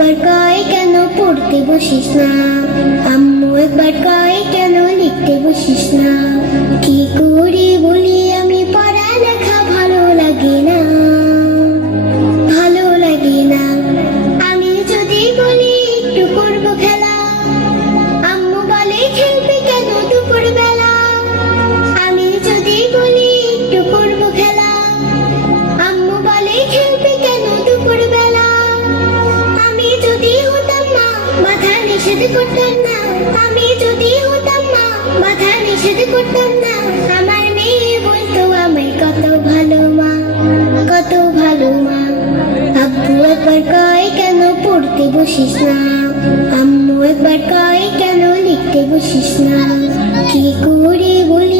একবার কয় কেন পড়তে বসিস না, আম্মু একবার কয় কেন লিখতে বসিস না। কি করে বলি আমি পড়ালেখা ভালো লাগে না, ভালো লাগে না। আমি যদি বলি একটু করবো খেলা, আম্মু বলে খেলবে কেন দুপুর বেলা। আমি যদি বলি একটু করবো খেলা, আম্মু বলে খেলবে কেন দুপুর বেলা। আমি যদি হতাম মা বাধা নিষেধ করতাম না, আমি যদি হতাম মা বাধা নিষেধ করতাম না। আমার মেয়ে বলতো আমায় কত ভালো মা, কত ভালো মা। আব্বু একবার কয় কেন পড়তে বসিস না, আম্মু একবার কয় কেন লিখতে বসিস না। কি করে বলি